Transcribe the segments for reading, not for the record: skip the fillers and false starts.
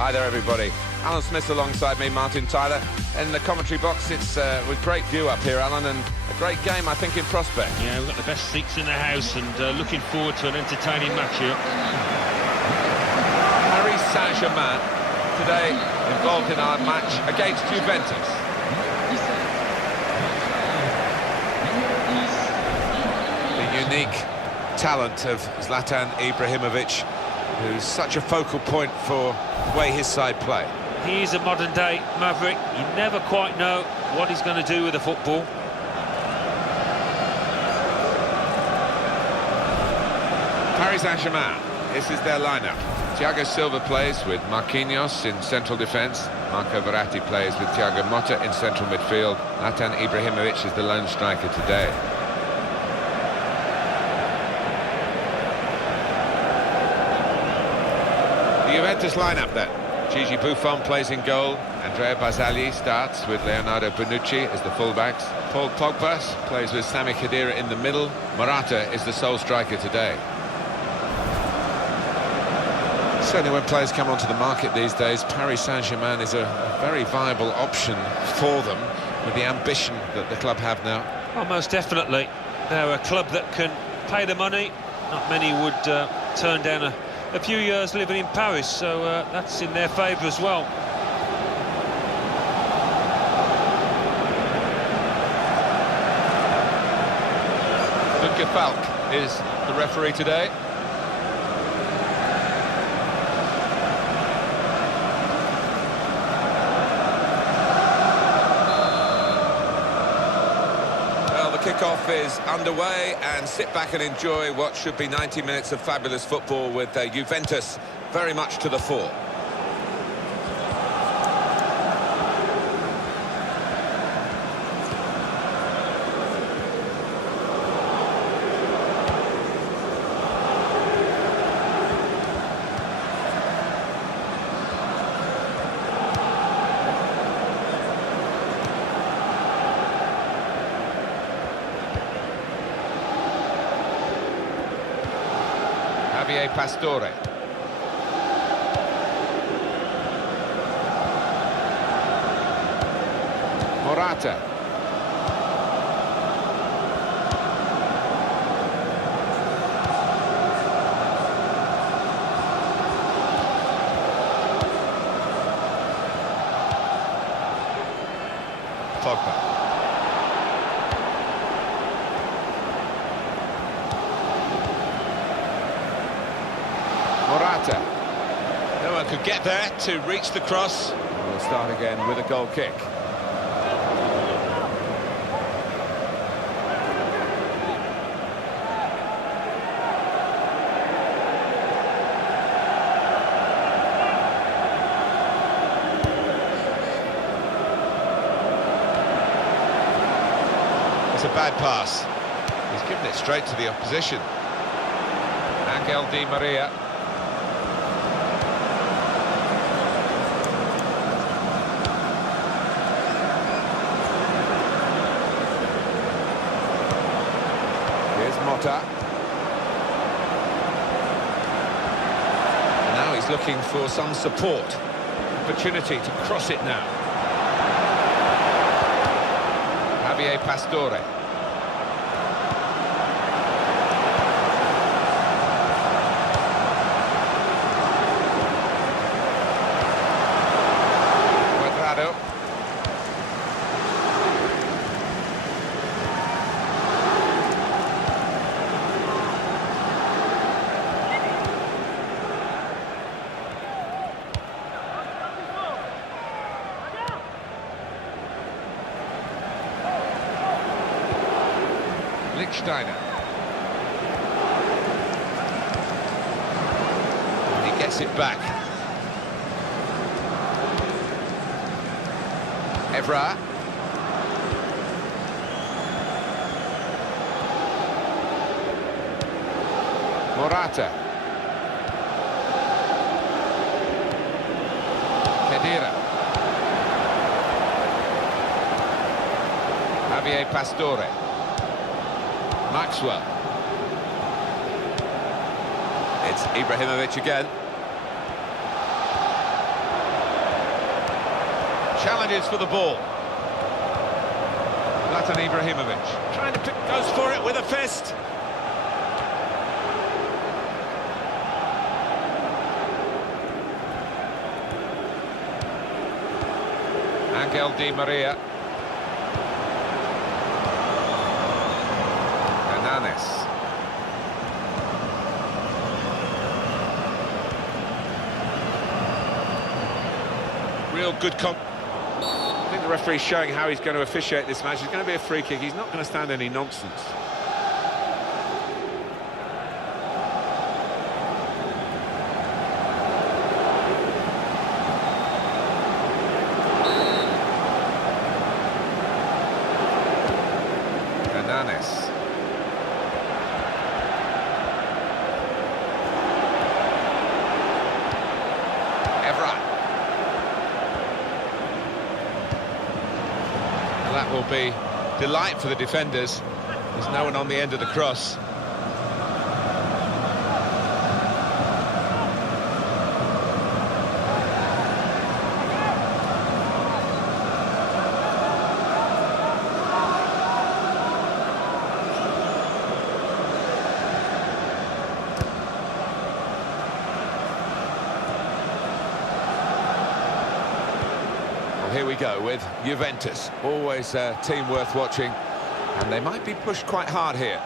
Hi there, everybody. Alan Smith alongside me, Martin Tyler. In the commentary box, it's with great view up here, Alan, and a great game, I think, in prospect. Yeah, we've got the best seats in the house and looking forward to an entertaining match here. Paris Saint-Germain today involved in our match against Juventus. The unique talent of Zlatan Ibrahimovic, who's such a focal point for the way his side play. He's a modern-day maverick. You never quite know what he's going to do with the football. Paris Saint-Germain, this is their lineup. Thiago Silva plays with Marquinhos in central defence. Marco Verratti plays with Thiago Motta in central midfield. Zlatan Ibrahimovic is the lone striker today. The Juventus lineup then. Gigi Buffon plays in goal. Andrea Barzagli starts with Leonardo Bonucci as the fullbacks. Paul Pogba plays with Sami Khedira in the middle. Morata is the sole striker today. Certainly when players come onto the market these days, Paris Saint-Germain is a very viable option for them with the ambition that the club have now. Oh, most definitely. They're a club that can pay the money. Not many would turn down a few years living in Paris, so that's in their favour as well. Ludger Falk is the referee today. Kick-off is underway, and sit back and enjoy what should be 90 minutes of fabulous football with Juventus very much to the fore. Pastore. Morata. Pogba. Morata. No one could get there to reach the cross. We'll start again with a goal kick. It's a bad pass. He's given it straight to the opposition. Angel Di Maria. Motta. Now he's looking for some support. Opportunity to cross it now. Javier Pastore. Cuadrado. Steiner. He gets it back. Evra. Morata. Khedira. Javier Pastore. Maxwell. It's Ibrahimovic again. Challenges for the ball. Zlatan Ibrahimovic trying to goes for it with a fist. Angel Di Maria. Hernanes. Real good I think the referee's showing how he's going to officiate this match. It's going to be a free kick. He's not going to stand any nonsense. Hernanes. That will be delight for the defenders. There's no one on the end of the cross. Here we go with Juventus, always a team worth watching, and they might be pushed quite hard here.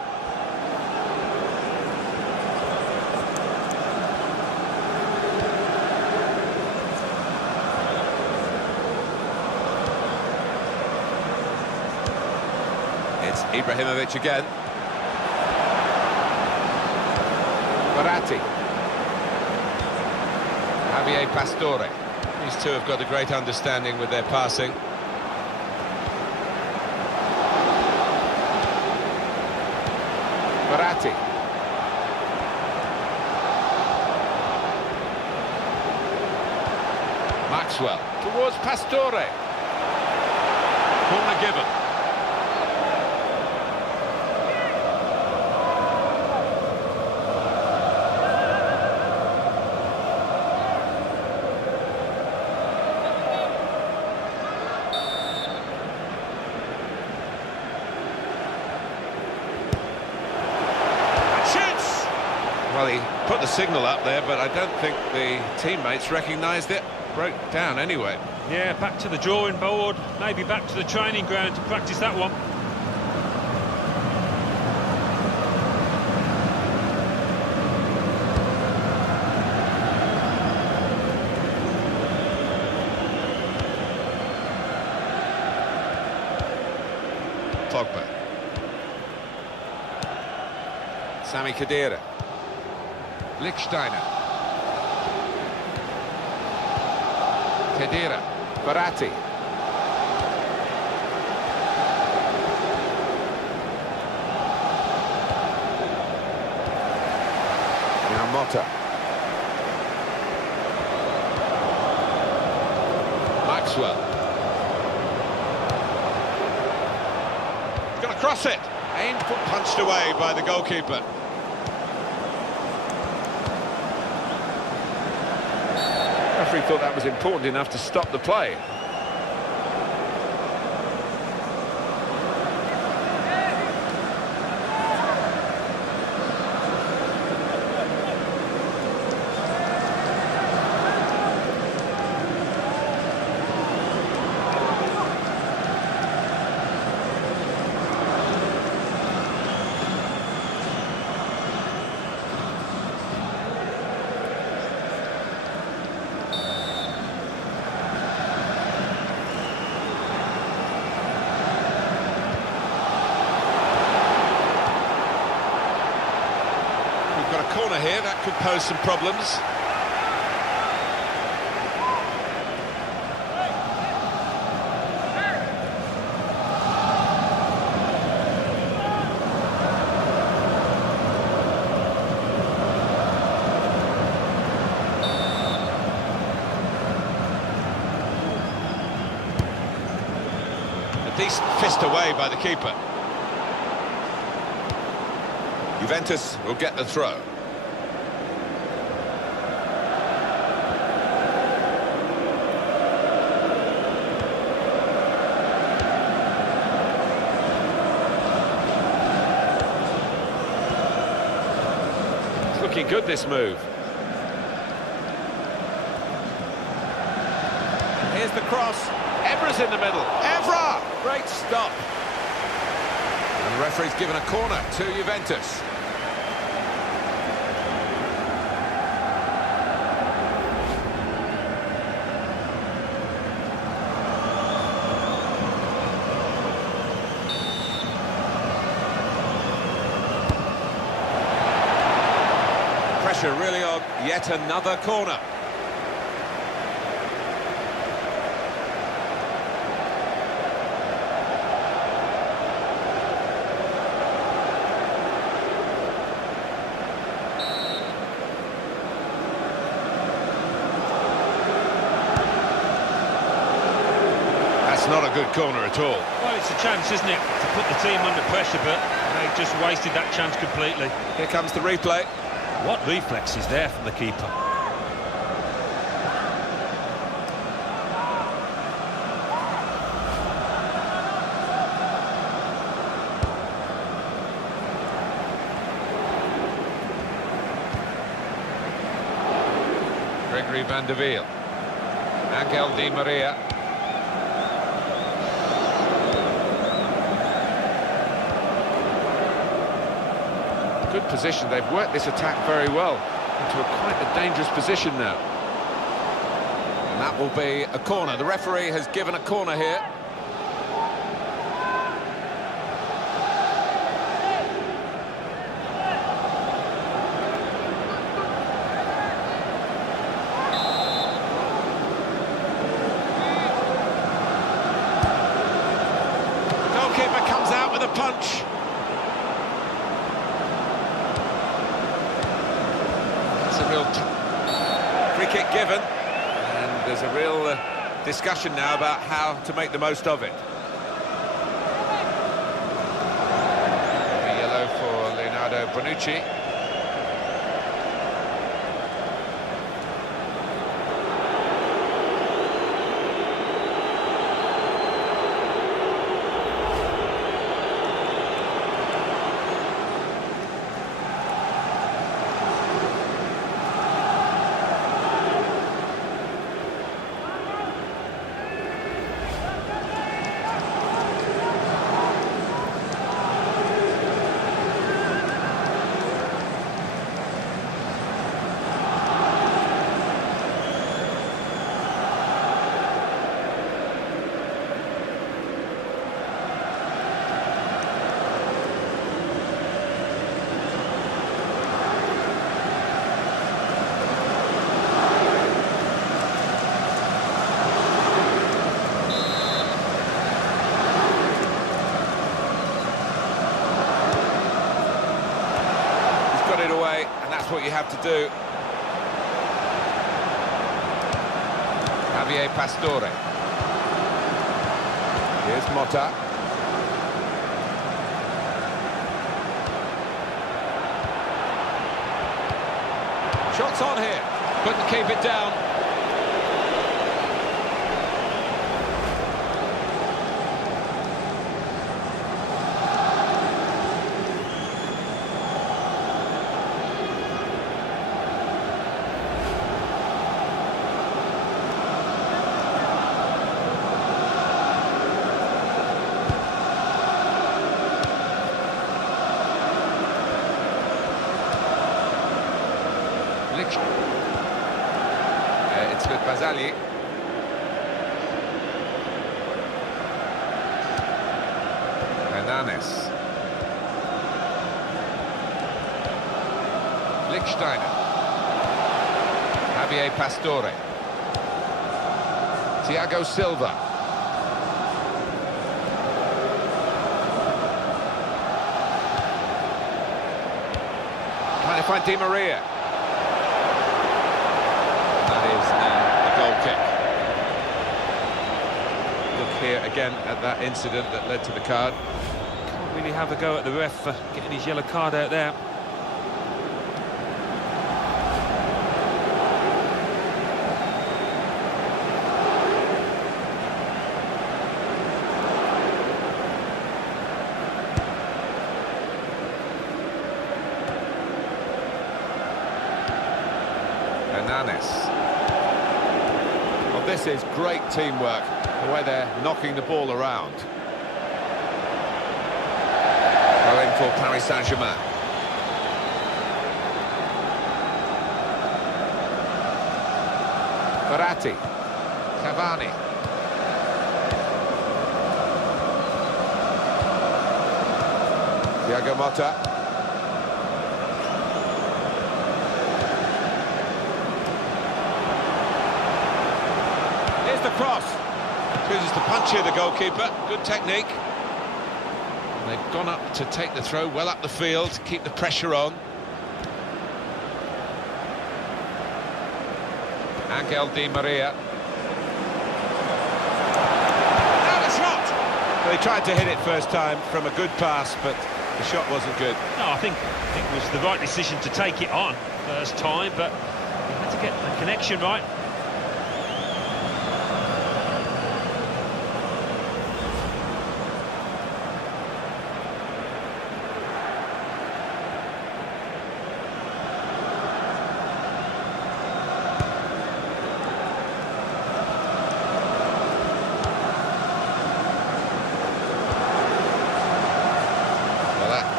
It's Ibrahimovic again. Verratti. Javier Pastore. These two have got a great understanding with their passing. Verratti. Maxwell towards Pastore. Corner given. Well, he put the signal up there, but I don't think the teammates recognised it. Broke down anyway. Yeah, back to the drawing board, maybe back to the training ground to practice that one. Pogba. Sami Khedira. Lichtsteiner. Khedira. Verratti. Now Motta. Maxwell. Going to cross it. Aimed, punched away by the goalkeeper. The referee thought that was important enough to stop the play. Got a corner here, that could pose some problems. A decent fist away by the keeper. Juventus will get the throw. looking good, this move. Here's the cross. Evra's in the middle. Evra! Great stop. And the referee's given a corner to Juventus. Pressure really on. Yet another corner. That's not a good corner at all. Well, it's a chance, isn't it, to put the team under pressure, but they just wasted that chance completely. Here comes the replay. What reflex is there from the keeper? Gregory Van der Wiel. Angel Di Maria. Good position. They've worked this attack very well into quite a dangerous position now. And that will be a corner. The referee has given a corner here. Goalkeeper comes out with a punch. A real free kick given, and there's a real discussion now about how to make the most of it. A yellow for Leonardo Bonucci. It away, and that's what you have to do. Javier Pastore. Here's Motta. Shots on here. Couldn't keep it down. It's with Basali. Hernanes. Lichtsteiner. Javier Pastore. Thiago Silva. Trying to find Di Maria. That is a goal kick. Look here again at that incident that led to the card. Can't really have a go at the ref for getting his yellow card out there. Hernanes. Well, this is great teamwork, the way they're knocking the ball around. Throw in for Paris Saint-Germain. Verratti. Cavani. Thiago Motta. Here's the cross. Chooses to punch here, the goalkeeper. Good technique. And they've gone up to take the throw, well up the field, keep the pressure on. Angel Di Maria. Now the shot! Well, he tried to hit it first time from a good pass, but the shot wasn't good. No, I think it was the right decision to take it on first time, but he had to get the connection right.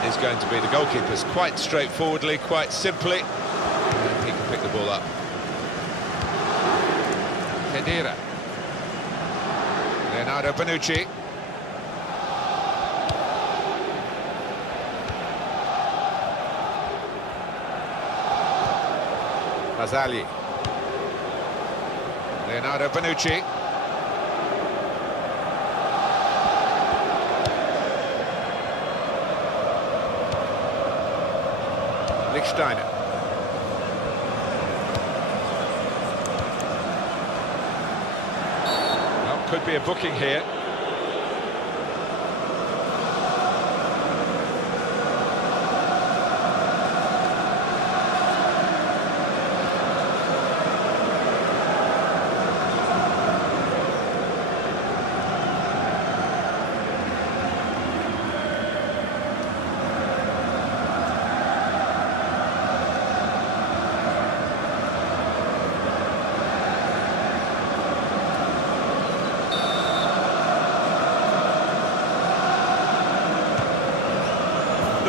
Is going to be the goalkeeper's quite straightforwardly, quite simply, and he can pick the ball up. Khedira. Leonardo Bonucci. Mazzagli. Leonardo Bonucci. Steiner. Well, could be a booking here.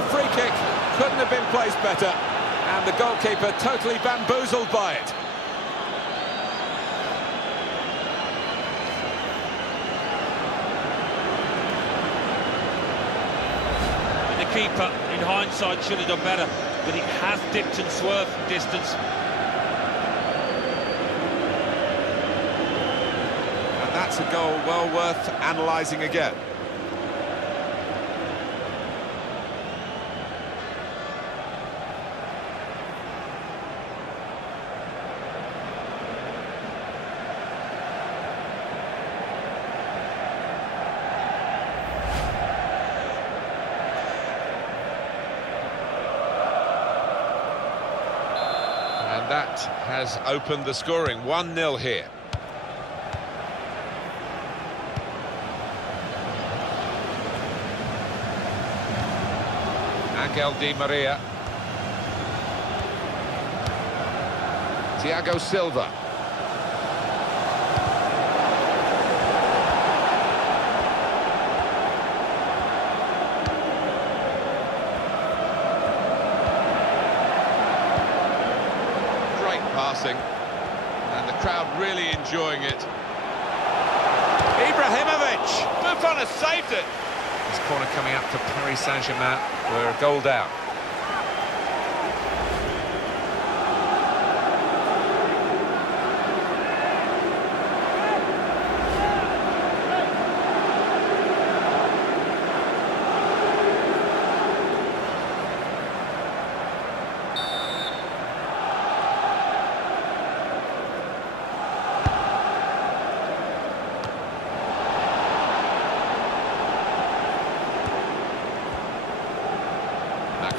Free kick couldn't have been placed better, and the goalkeeper totally bamboozled by it. And the keeper, in hindsight, should have done better, but he has dipped and swerved from distance. And that's a goal well worth analysing again. And that has opened the scoring. 1-0 here. Angel Di Maria. Thiago Silva. Passing, and the crowd really enjoying it. Ibrahimovic! Buffon has saved it! This corner coming up for Paris Saint-Germain. We're a goal down.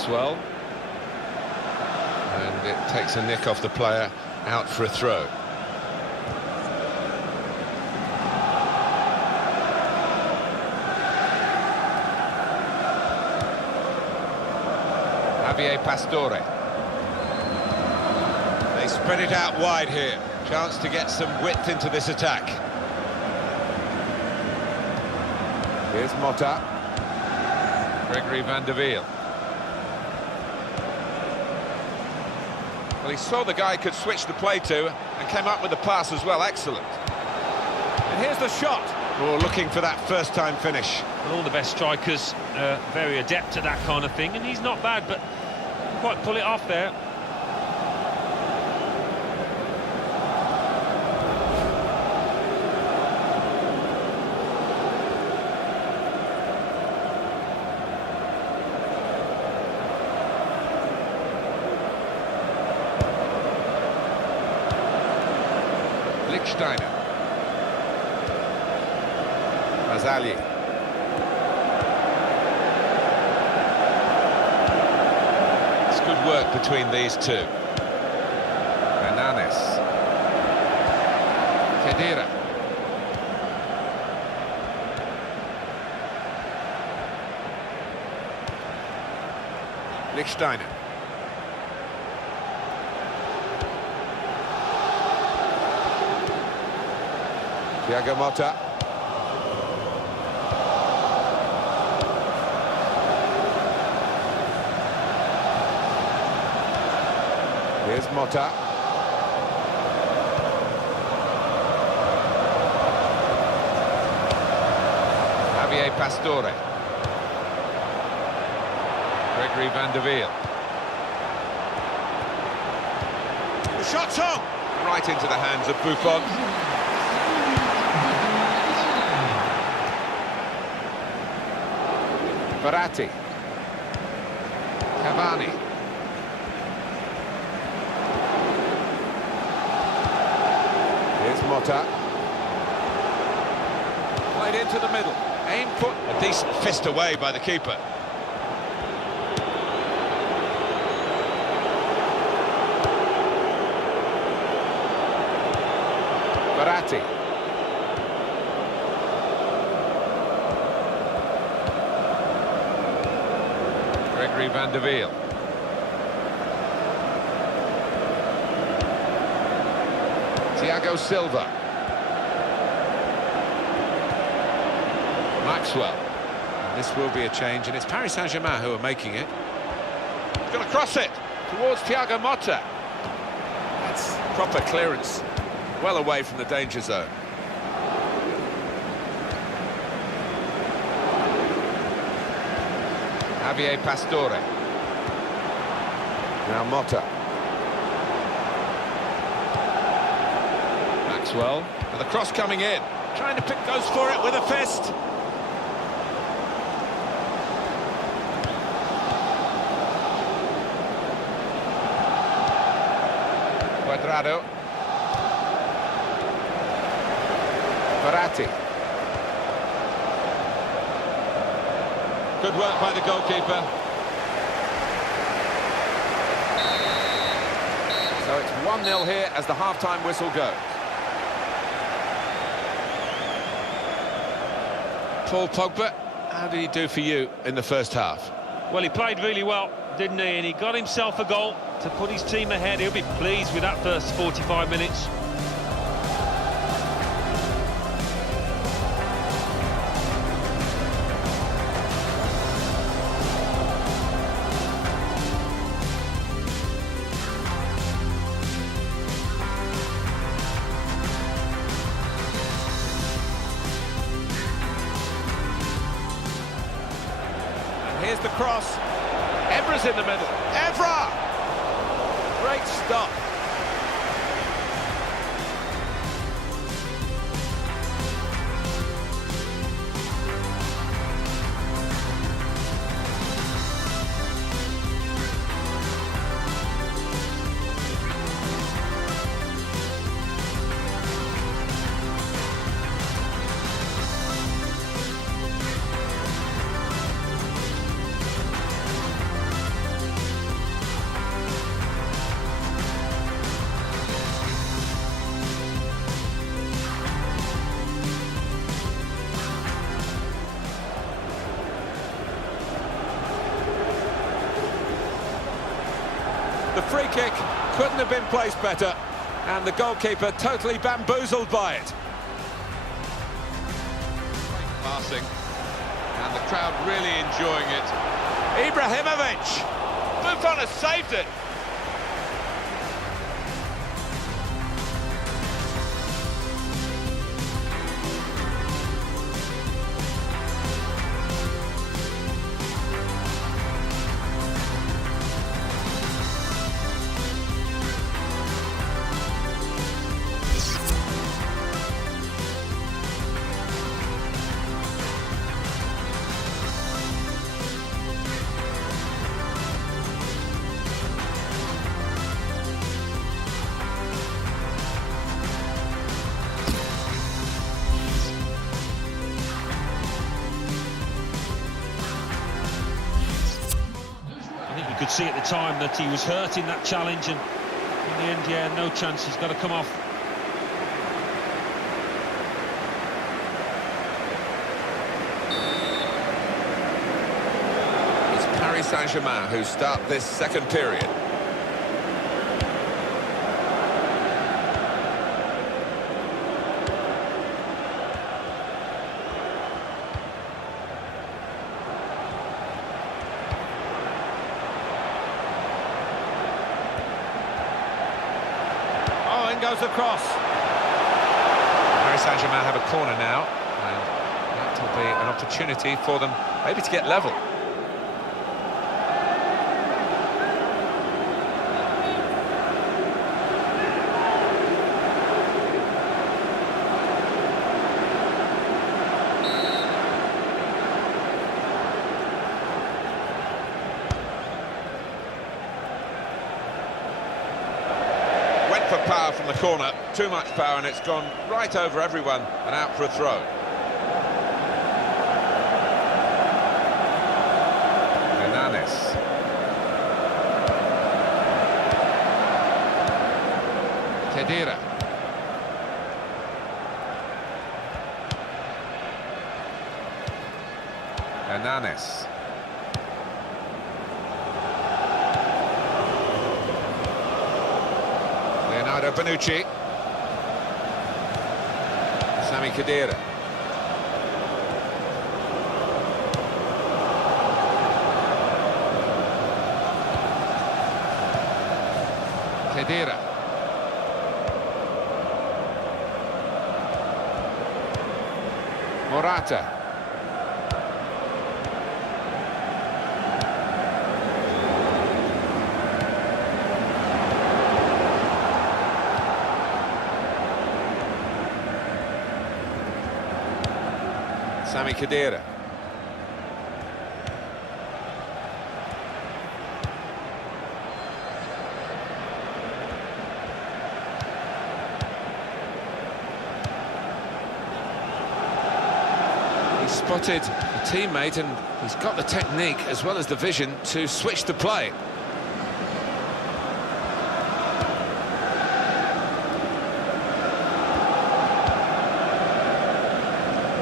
Well, and it takes a nick off the player, out for a throw. Javier Pastore. They Spread it out wide here. Chance to get some width into this attack. Here's Motta. Gregory van der Wiel. Well, he saw the guy could switch the play to and came up with the pass as well. Excellent. And here's the shot. Oh, looking for that first-time finish. Well, all the best strikers very adept at that kind of thing, and he's not bad, but didn't quite pull it off there. Lichtsteiner. Mazzagli. It's good work between these two. Hernanes. Khedira. Lichtsteiner. Thiago Motta. Here's Motta. Javier Pastore. Gregory van der Wiel. The shot's on! Right into the hands of Buffon. Verratti. Cavani. Here's Motta. Played into the middle. Aim put. A decent fist away by the keeper. Verratti. Gregory van der Wiel. Thiago Silva. Maxwell. And this will be a change, and it's Paris Saint-Germain who are making it. He's going to cross it towards Thiago Motta. That's proper clearance. Well away from the danger zone. Javier Pastore. Now Motta. Maxwell. And the cross coming in. Trying to pick, goes for it with a fist. Quadrado. Verratti. Good work by the goalkeeper. So it's 1-0 here as the half-time whistle goes. Paul Pogba, how did he do for you in the first half? Well, he played really well, didn't he? And he got himself a goal to put his team ahead. He'll be pleased with that first 45 minutes. Here's the cross. Evra's in the middle. Evra! Great stop. The free kick Couldn't have been placed better, and the goalkeeper totally bamboozled by it. Passing, and the crowd really enjoying it. Ibrahimovic! Buffon has saved it. You could see at the time that he was hurt in that challenge, and in the end, yeah, no chance. He's got to come off. It's Paris Saint-Germain who start this second period. Goes across. Paris Saint-Germain have a corner now, and that will be an opportunity for them maybe to get level. For power from the corner, too much power, and it's gone right over everyone and out for a throw. Hernanes. Kedira. Hernanes. Bonucci. Sami Khedira. Khedira. Morata. Sami Khedira. He spotted a teammate, and he's got the technique as well as the vision to switch the play.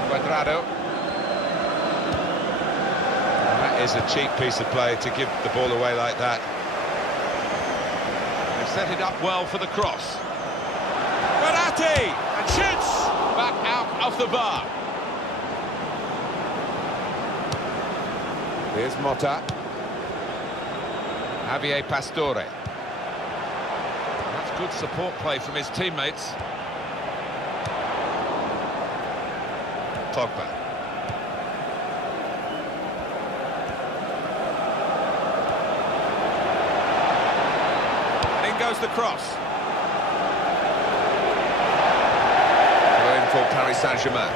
Quadrado. Is a cheap piece of play to give the ball away like that. They've set it up well for the cross. Verratti! And shoots! Back out of the bar. Here's Motta. Javier Pastore. That's good support play from his teammates. Pogba. In goes the cross. Going for Paris Saint-Germain.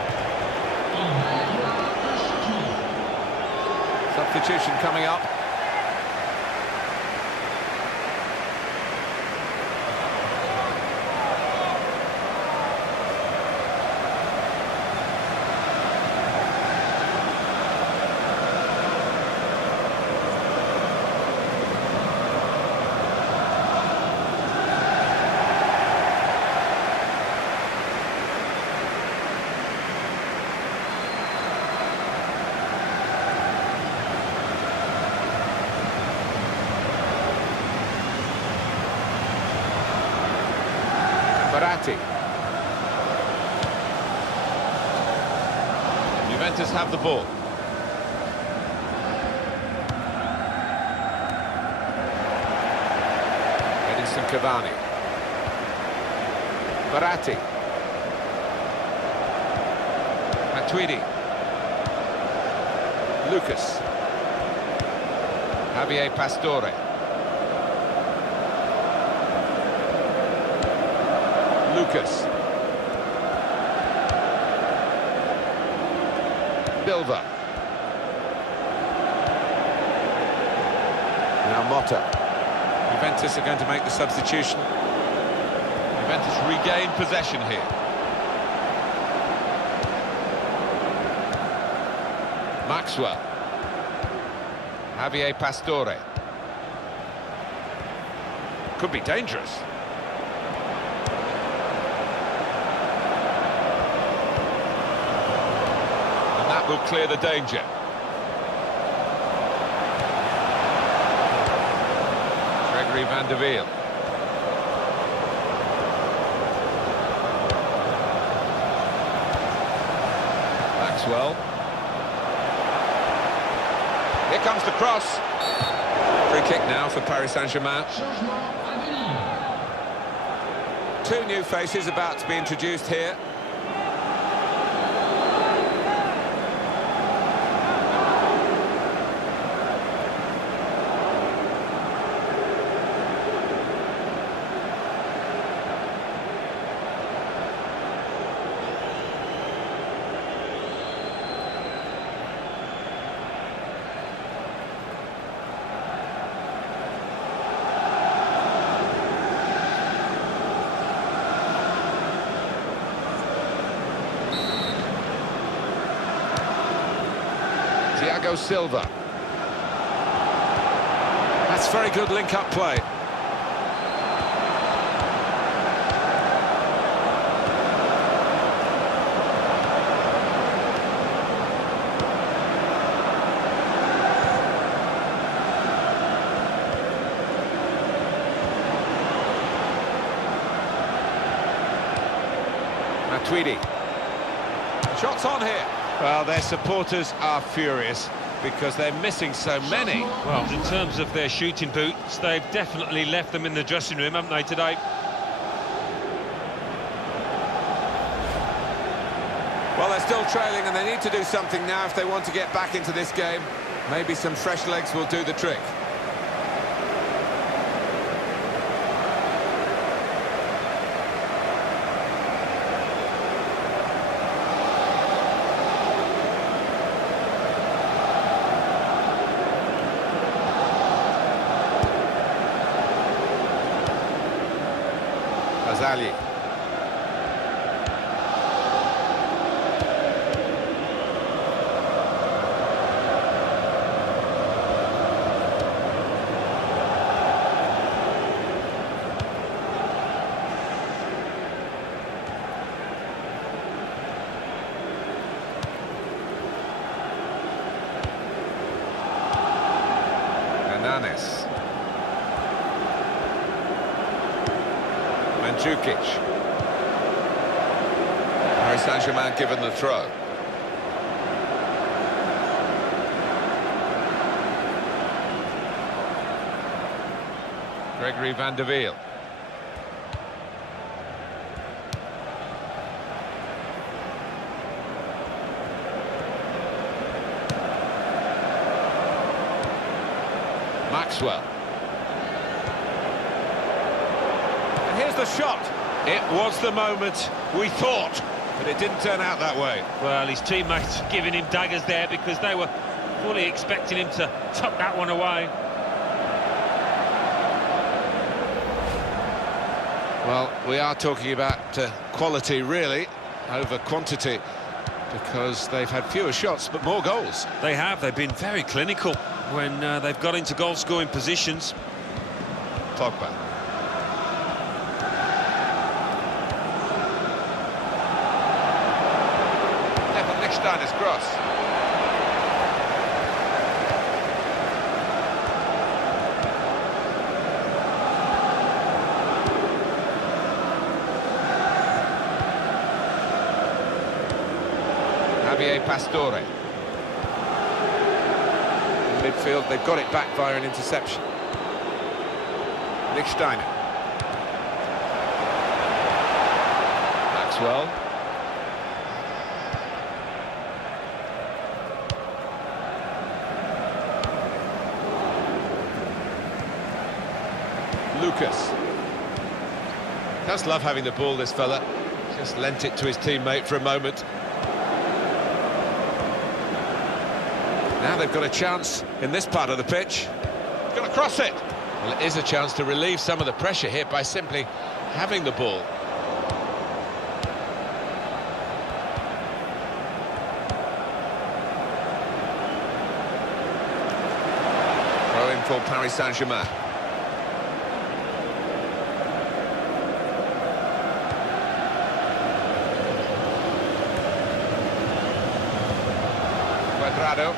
Substitution coming up. Verratti. Juventus have the ball. Edinson Cavani. Verratti. Matuidi. Lucas. Javier Pastore. Lucas. Silva. Now Motta. Juventus are going to make the substitution. Juventus regain possession here. Maxwell. Javier Pastore. Could be dangerous. And that will clear the danger. Gregory van der Wiel. Maxwell. Here comes the cross. Free kick now for Paris Saint-Germain. Two new faces about to be introduced here. Thiago Silva. That's very good link-up play. Matuidi. Shots on here. Well, their supporters are furious because they're missing so many. Well, in terms of their shooting boots, they've definitely left them in the dressing room, haven't they, today? Well, they're still trailing and they need to do something now if they want to get back into this game. Maybe some fresh legs will do the trick. Azali. Hernanes. Mandzukic. Paris Saint-Germain given the throw. Gregory van der Wiel. Maxwell. And here's the shot. It was the moment we thought, but it didn't turn out that way. Well, his teammates giving him daggers there because they were fully expecting him to tuck that one away. Well, we are talking about quality, really, over quantity, because they've had fewer shots but more goals. They have. They've been very clinical when they've got into goal-scoring positions. Pogba. Lichtsteiner's cross. Javier Pastore. In midfield, they've got it back via an interception. Lichtsteiner. Maxwell. Lucas. Does love having the ball, this fella. Just lent it to his teammate for a moment. Now they've got a chance in this part of the pitch. Going to cross it. Well, it is a chance to relieve some of the pressure here by simply having the ball. Throw in for Paris Saint-Germain. Quadrado.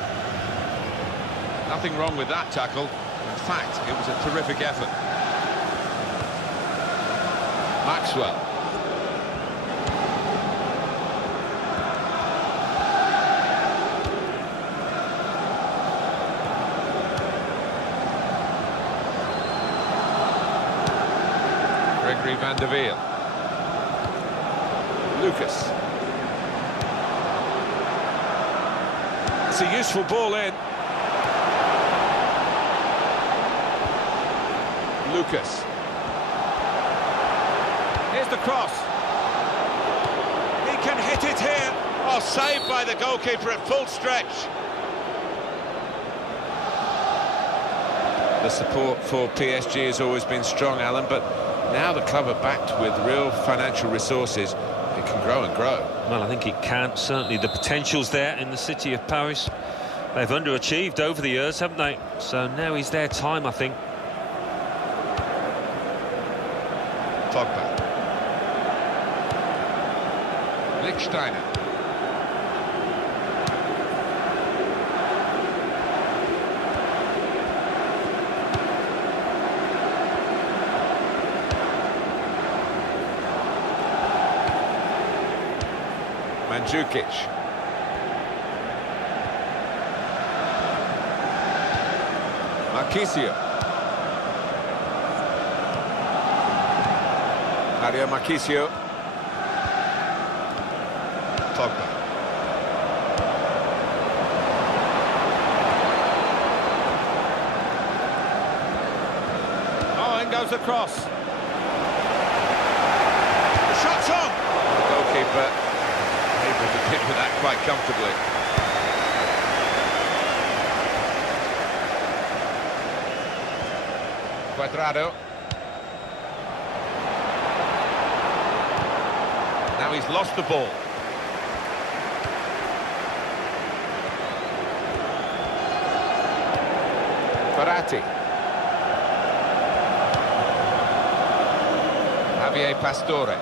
Nothing wrong with that tackle. In fact, it was a terrific effort. Maxwell. Gregory van der Wiel. Lucas. It's a useful ball in. Lucas. Here's the cross. He can hit it here. Oh, saved by the goalkeeper at full stretch. The support for PSG has always been strong, Alan, but now the club are backed with real financial resources. It can grow and grow. Well, I think it can. Certainly the potential's there in the city of Paris. They've underachieved over the years, haven't they? So now is their time, I think. Pogba. Lichtsteiner. Mandzukic. Marquisio. Mario Marquisio. Pogba. Oh, in goes the cross. The shot's on. The goalkeeper able to hit with that quite comfortably. Quadrado. Now he's lost the ball. Verratti. Javier Pastore.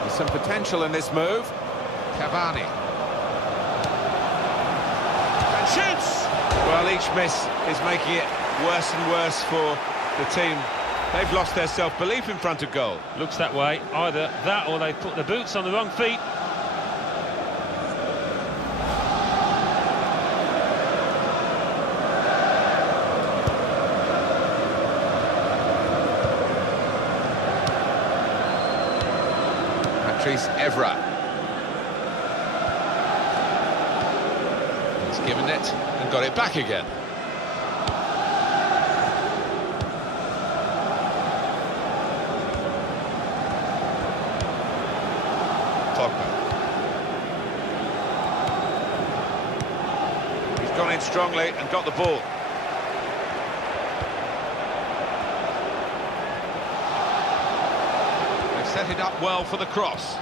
There's some potential in this move. Cavani. And shoots! Well, each miss is making it worse and worse for the team. They've lost their self-belief in front of goal. Looks that way. Either that or they put the boots on the wrong feet. Patrice Evra. He's given it and got it back again. Pogba. He's gone in strongly and got the ball. They've set it up well for the cross.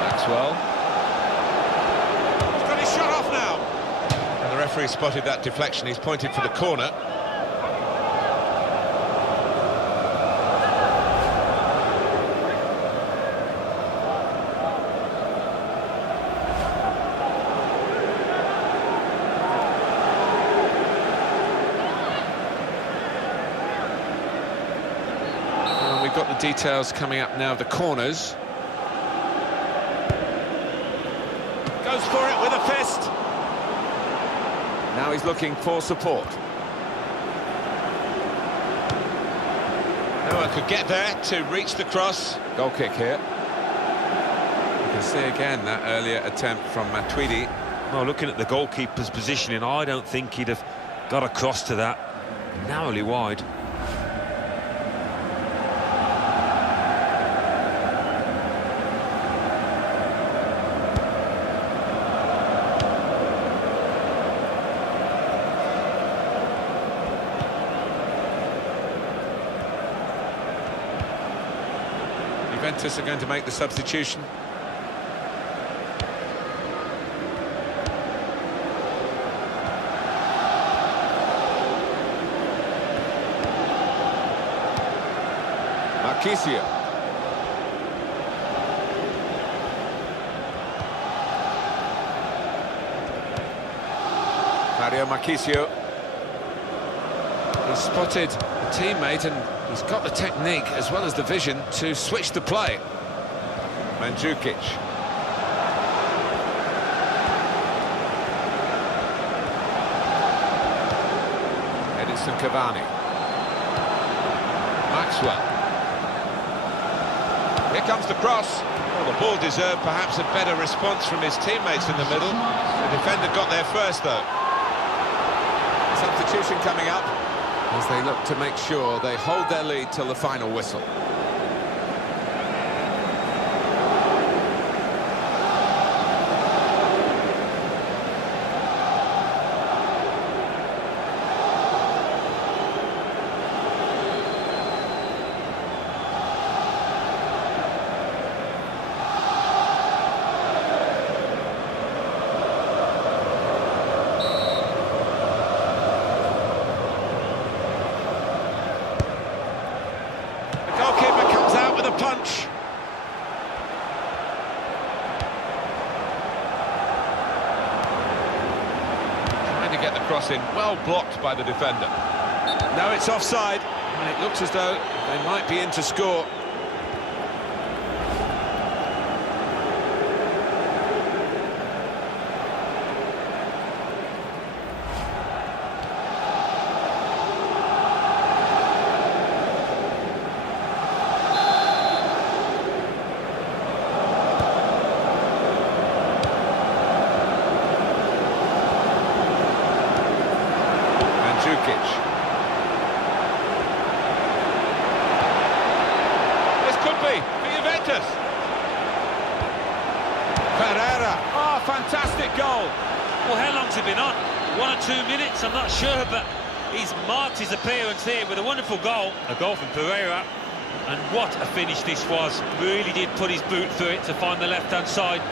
Maxwell. He's got his shot off now. And the referee spotted that deflection. He's pointed for the corner. got the details coming up now of the corners. Goes for it with a fist. Now he's looking for support. Noah could get there to reach the cross. Goal kick here. You can see again that earlier attempt from Matuidi. Well, looking at the goalkeeper's positioning, I don't think he'd have got across to that. Narrowly wide. Juventus are going to make the substitution. Marchisio. Mario Marchisio. He's spotted a teammate and he's got the technique as well as the vision to switch the play. Mandzukic. Edinson Cavani. Maxwell. Here comes the cross. Well, the ball deserved perhaps a better response from his teammates in the middle. The defender got there first, though. Substitution coming up as they look to make sure they hold their lead till the final whistle. Punch. Trying to get the cross in, well blocked by the defender. No, it's offside, and it looks as though they might be in to score. This could be for Juventus. Pereira. Oh, fantastic goal. Well, how long's he been on? 1 or 2 minutes, I'm not sure, but he's marked his appearance here with a wonderful goal. A goal from Pereira. And what a finish this was. Really did put his boot through it to find the left-hand side.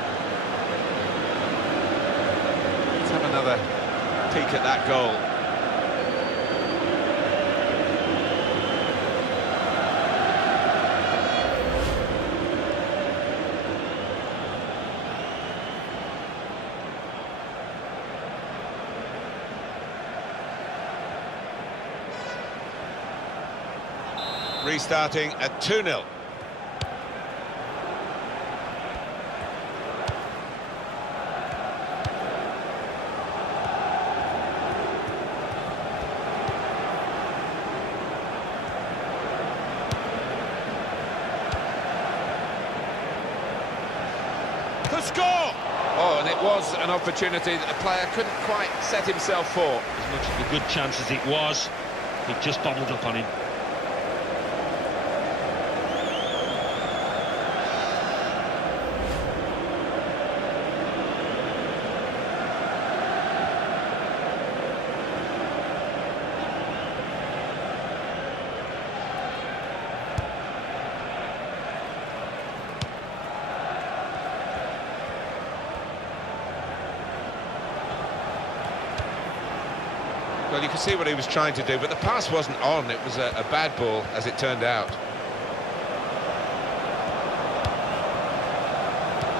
Let's have another peek at that goal. Restarting at 2-0. To score! Oh, and it was an opportunity that the player couldn't quite set himself for. As much of a good chance as it was, he just bobbled up on him. Well, you can see what he was trying to do, but the pass wasn't on. It was a bad ball, as it turned out.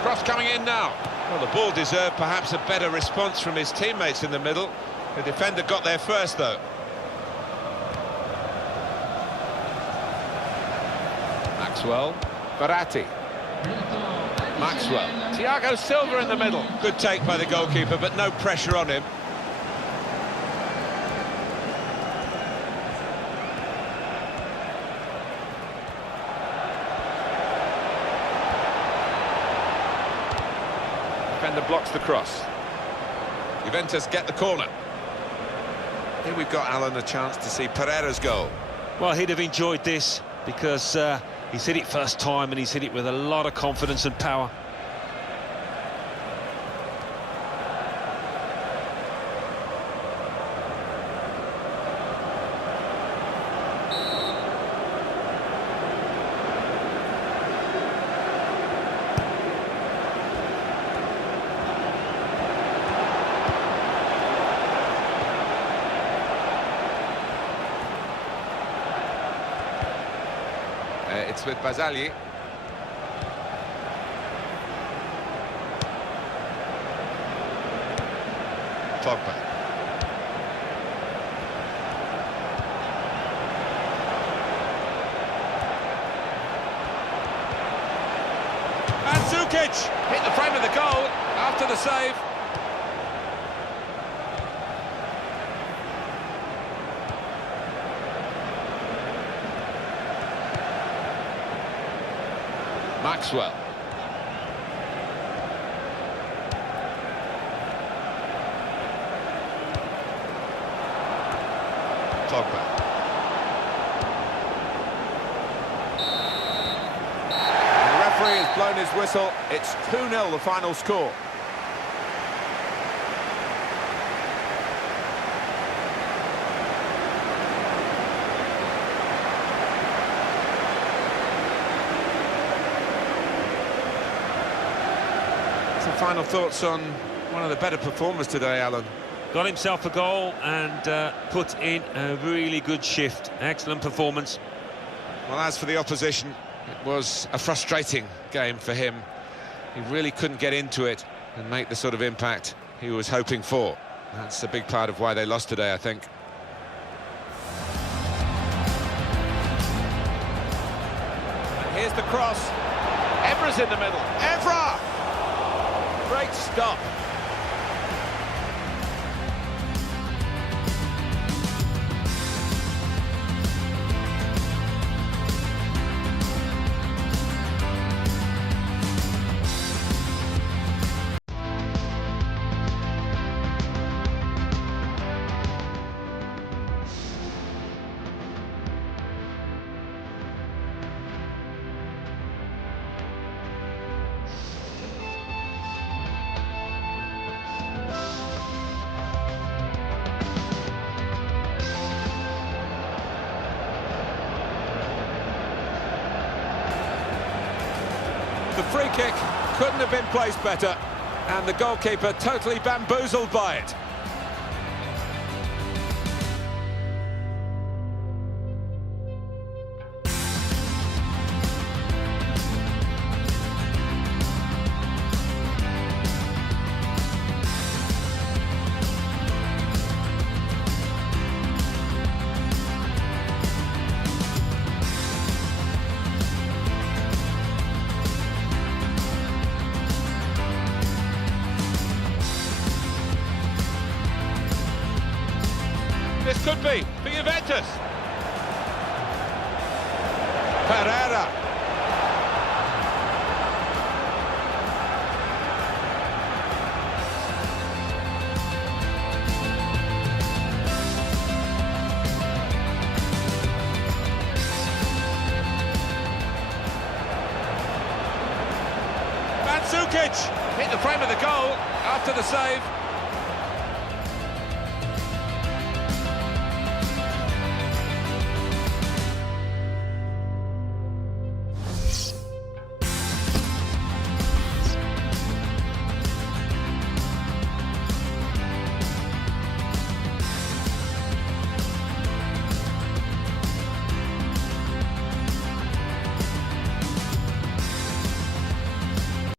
Cross coming in now. Well, the ball deserved perhaps a better response from his teammates in the middle. The defender got there first, though. Maxwell, Verratti, Maxwell, Thiago Silva in the middle. Good take by the goalkeeper, but no pressure on him. Defender blocks the cross. Juventus get the corner. Here we've got, Alan, a chance to see Pereira's goal. Well, he'd have enjoyed this because he's hit it first time and he's hit it with a lot of confidence and power. It's with Barzagli. Pogba. Mandzukic hit the frame of the goal after the save. Maxwell. Pogba. The referee has blown his whistle. It's 2-0 the final score. Some final thoughts on one of the better performers today, Alan. Got himself a goal and put in a really good shift. Excellent performance. Well, as for the opposition, it was a frustrating game for him. He really couldn't get into it and make the sort of impact he was hoping for. That's a big part of why they lost today, I think. And here's the cross. Evra's in the middle. Evra! Great stop. The free kick couldn't have been placed better, and the goalkeeper totally bamboozled by it. This could be for Juventus. Pereira. Mandzukic hit the frame of the goal after the save.